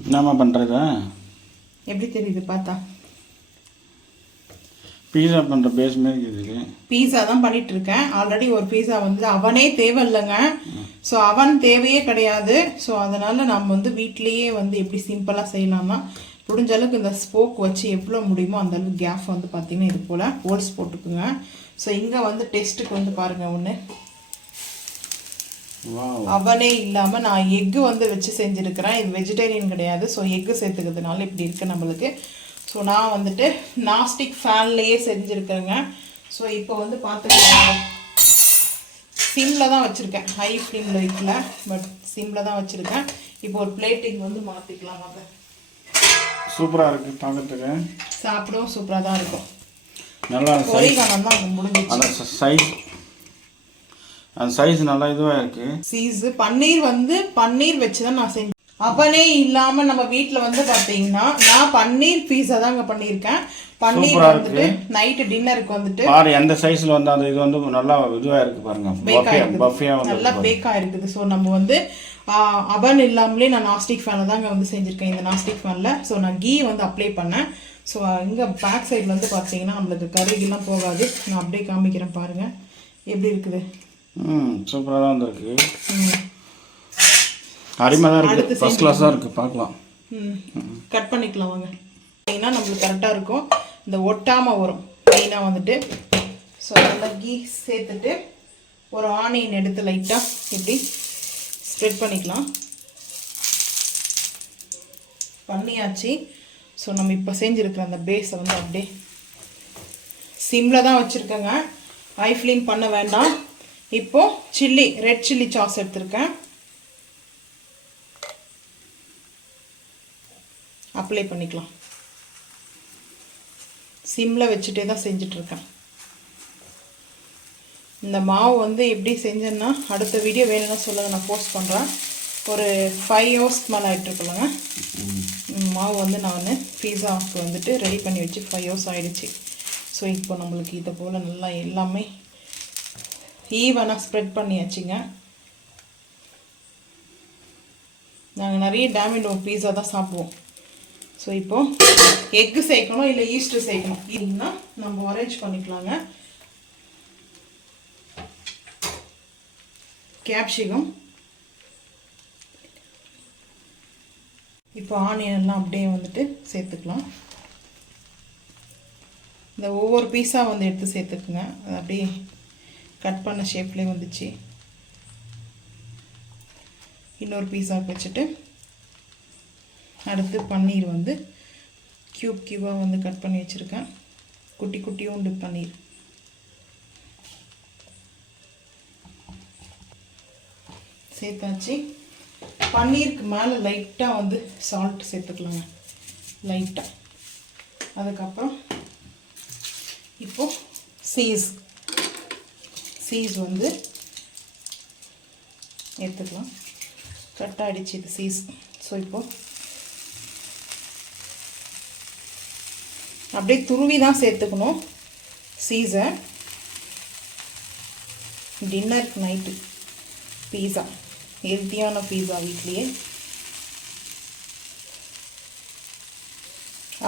என்னம்மா பண்ணுறது? எப்படி தெரியுது பார்த்தா? பீஸா பண்ணுற பேஸ் மாதிரி இருக்குது. பீஸா தான் பண்ணிட்டு இருக்கேன். ஆல்ரெடி ஒரு பீஸா வந்து அவனே தேவையில்லைங்க. ஸோ அவன் தேவையே கிடையாது. ஸோ அதனால் நம்ம வந்து வீட்லேயே வந்து எப்படி சிம்பிளாக செய்யலாம்னா, முடிஞ்ச அளவுக்கு இந்த ஸ்போக் வச்சு எவ்வளோ முடியுமோ அந்த அளவுக்கு கேப் வந்து பார்த்திங்கன்னா இது போல் ஹோல்ஸ் போட்டுக்குங்க. ஸோ இங்கே வந்து டெஸ்ட்டுக்கு வந்து பாருங்கள் ஒன்று அவனே இல்லாமல் நான் எக்கு வந்து வச்சு செஞ்சுருக்கிறேன். இது வெஜிடேரியன் கிடையாது. ஸோ எக்கு சேர்த்துக்கிறதுனால இப்படி இருக்குது நம்மளுக்கு. ஸோ நான் வந்துட்டு நாஸ்டிக் ஃபேன்லேயே செஞ்சுருக்கேங்க. ஸோ இப்போ வந்து பார்த்துக்கலாம், சிம்மில் தான் வச்சுருக்கேன், ஹை ஃப்ளேமில் வைக்கல, பட் சிம்மில் தான் வச்சுருக்கேன். இப்போ ஒரு பிளேட்டிங் வந்து மாற்றிக்கலாம். அதை சூப்பராக இருக்குது பார்க்கறதுக்கு, சாப்பிடவும் சூப்பராக தான் இருக்கும். நல்லா பொரிகானம் தான் முடிஞ்சிச்சு. அந்த சைஸ் நல்லா இதுவாக இருக்குது. சீஸு பன்னீர் வச்சு தான் நான் செஞ்சேன். அவனே இல்லாமல் நம்ம வீட்டில் வந்து பார்த்தீங்கன்னா நான் பன்னீர் பீஸா தாங்க பண்ணியிருக்கேன். பன்னீர் வந்துட்டு நைட்டு டின்னருக்கு வந்துட்டு பாரு எந்த சைஸில் வந்து அந்த இது வந்து நல்லா இதுவாக இருக்குது பாருங்க, பஃபியாக நல்லா பேக்காக இருக்குது. ஸோ நம்ம வந்து அவன் இல்லாமலே நான் நாஸ்டிக் ஃபேனில் தாங்க வந்து செஞ்சுருக்கேன், இந்த நாஸ்டிக் ஃபேனில். ஸோ நான் கீ வந்து அப்ளை பண்ணேன். ஸோ இங்கே பேக் சைடில் வந்து பார்த்தீங்கன்னா நம்மளுக்கு கறிகெல்லாம் போகாது. நான் அப்படியே காமிக்கிறேன் பாருங்கள் எப்படி இருக்குது. சூப்பராக தான் வந்துருக்கு, அருமையாக தான் இருக்குது, ஃபர்ஸ்ட் கிளாஸாக இருக்குது. பார்க்கலாம், கட் பண்ணிக்கலாம் வாங்க. பார்த்தீங்கன்னா நம்மளுக்கு கரெக்டாக இருக்கும், இந்த ஒட்டாமல் வரும் மெயினாக வந்துட்டு. ஸோ நல்லா கீ சேர்த்துட்டு ஒரு ஆனியன் எடுத்து லைட்டாக இப்படி ஸ்ப்ரெட் பண்ணிக்கலாம். பண்ணியாச்சு. ஸோ நம்ம இப்போ செஞ்சுருக்கிற அந்த பேஸை வந்து அப்படியே சிம்மில் தான் வச்சுருக்கேங்க, ஹை ஃப்ளேம் பண்ண வேண்டாம். இப்போது ரெட் சில்லி சாஸ் எடுத்திருக்கேன், அப்ளை பண்ணிக்கலாம். சிம்மில் வச்சுட்டே தான் செஞ்சிட்ருக்கேன். இந்த மாவு வந்து எப்படி செஞ்சேன்னா அடுத்த வீடியோ வேணும்னா சொல்லுங்கள், நான் போஸ்ட் பண்ணுறேன். ஒரு 5 hours மேலே ஆகிட்டுருக்குல்லங்க மாவு வந்து நான் பீஸாவுக்கு வந்துட்டு ரெடி பண்ணி வச்சு 5 hours ஆகிடுச்சு. ஸோ இப்போ நம்மளுக்கு இதை போல் நல்லா எல்லாமே ஈவனாக ஸ்ப்ரெட் பண்ணியாச்சுங்க. நாங்கள் நிறைய டாமினோ பீஸா தான் சாப்பிடுவோம். ஸோ இப்போது எக்கு சேர்க்கணும் இல்லை ஈஸ்ட்டு சேர்க்கணும், இல்லைன்னா நம்ம அரேஞ்ச் பண்ணிக்கலாங்க. கேப்சிகம், இப்போ ஆனியன் எல்லாம் அப்படியே வந்துட்டு சேர்த்துக்கலாம். இந்த ஒவ்வொரு பீஸாக வந்து எடுத்து சேர்த்துக்குங்க, அது அப்படியே கட் பண்ண ஷேப்லேயே வந்துச்சு. இன்னொரு பீஸாவுக்கு வச்சுட்டு அடுத்து பன்னீர் வந்து க்யூபாக வந்து கட் பண்ணி வச்சுருக்கேன், குட்டி குட்டியோண்டு பன்னீர். சேர்த்தாச்சு. பன்னீருக்கு மேலே லைட்டாக வந்து சால்ட் சேர்த்துக்கலாங்க, லைட்டாக. அதுக்கப்புறம் இப்போது சீஸ் வந்து எடுத்துக்கலாம். கட் ஆகிடுச்சு இது சீஸ். ஸோ இப்போது அப்படியே துருவி தான் சேர்த்துக்கணும் சீஸை. டின்னருக்கு நைட்டு பீஸா, ஹெல்த்தியான பீஸா வீட்லேயே.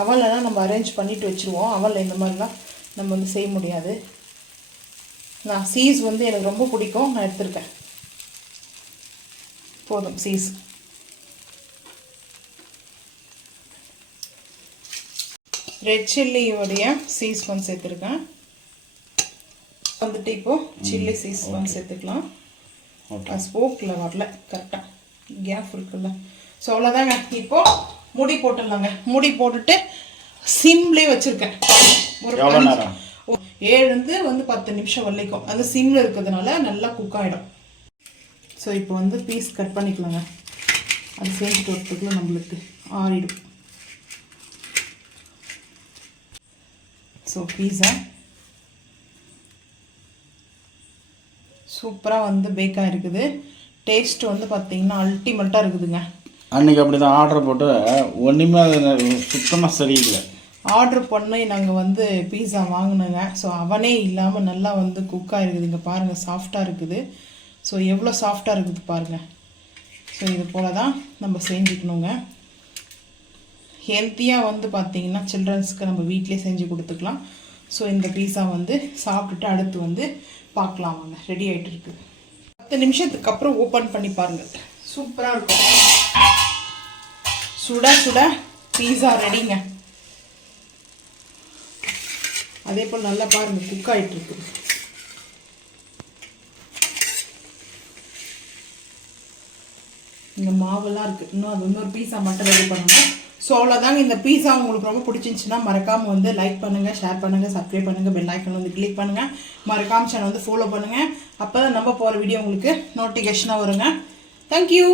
அவலெல்லாம் நம்ம அரேஞ்ச் பண்ணிட்டு வச்சுருவோம், அவல் இந்த மாதிரிலாம் நம்ம வந்து செய்ய முடியாது. நான் சீஸ் வந்து எனக்கு ரொம்ப பிடிக்கும், நான் எடுத்துருக்கேன். போதும் சீஸ். ரெட் சில்லியோடைய சீஸ் வந்து சேர்த்துருக்கேன். வந்துட்டு இப்போது சில்லி சீஸ் வந்து சேர்த்துக்கலாம். ஸ்போக்கில் வரல, கரெக்டாக கேப் இருக்குல்ல. ஸோ அவ்வளோதாங்க. இப்போது மூடி போட்டுடலாங்க. மூடி போட்டுட்டு சிம்லேயே வச்சுருக்கேன். ஒரு 7 வந்து 10 நிமிஷம் வரைக்கும் அந்த சிம்மில் இருக்கிறதுனால நல்லா குக் ஆகிடும். ஸோ இப்போ வந்து பீஸ் கட் பண்ணிக்கலாங்க. அது செஞ்சுட்டு வரத்துக்குள்ள நம்மளுக்கு ஆறிடும். ஸோ பீஸா சூப்பராக வந்து பேக்காக இருக்குது. டேஸ்ட்டு வந்து பார்த்திங்கன்னா அல்டிமேட்டாக இருக்குதுங்க. அன்றைக்கி அப்படி தான் ஆர்டர் போட்டு ஒன்றுமே அது சுத்தமாக சரியில்லை. ஆர்டர் பண்ணி நாங்கள் வந்து பீஸா வாங்கினோங்க. ஸோ அவனே இல்லாமல் நல்லா வந்து குக்காக இருக்குதுங்க. பாருங்கள் சாஃப்டாக இருக்குது. ஸோ எவ்வளோ சாஃப்டாக இருக்குது பாருங்கள். ஸோ இது போல் தான் நம்ம செஞ்சுக்கணுங்க. ஹெல்த்தியாக வந்து பார்த்தீங்கன்னா சில்ட்ரன்ஸ்க்கு நம்ம வீட்டிலே செஞ்சு கொடுத்துக்கலாம். ஸோ இந்த பீஸா வந்து சாப்பிட்டுட்டு அடுத்து வந்து பார்க்கலாம் வாங்க. ரெடி ஆகிட்டு இருக்குது. 10 நிமிஷத்துக்கு அப்புறம் ஓப்பன் பண்ணி பாருங்கள். சூப்பராக இருக்கும். சுட சுட பீஸா ரெடிங்க. அதே போல் நல்லா பாருங்கள் குக் ஆகிட்டு இருக்கு. இங்கே மாவெல்லாம் இருக்குது. இன்னும் அது இன்னொரு பீஸா மட்டும் ரெடி பண்ணணும். ஸோ அவ்வளோதாங்க. இந்த பீஸா உங்களுக்கு ரொம்ப பிடிச்சிருந்துச்சுன்னா மறக்காமல் வந்து லைக் பண்ணுங்கள், ஷேர் பண்ணுங்கள், சப்ஸ்கிரைப் பண்ணுங்கள், பெல் ஐக்கன் வந்து கிளிக் பண்ணுங்கள். மறக்காமல் சேனல் வந்து ஃபாலோ பண்ணுங்கள். அப்போ தான் நம்ம போகிற வீடியோ உங்களுக்கு நோட்டிஃபிகேஷனாக வருங்க. தேங்க்யூ.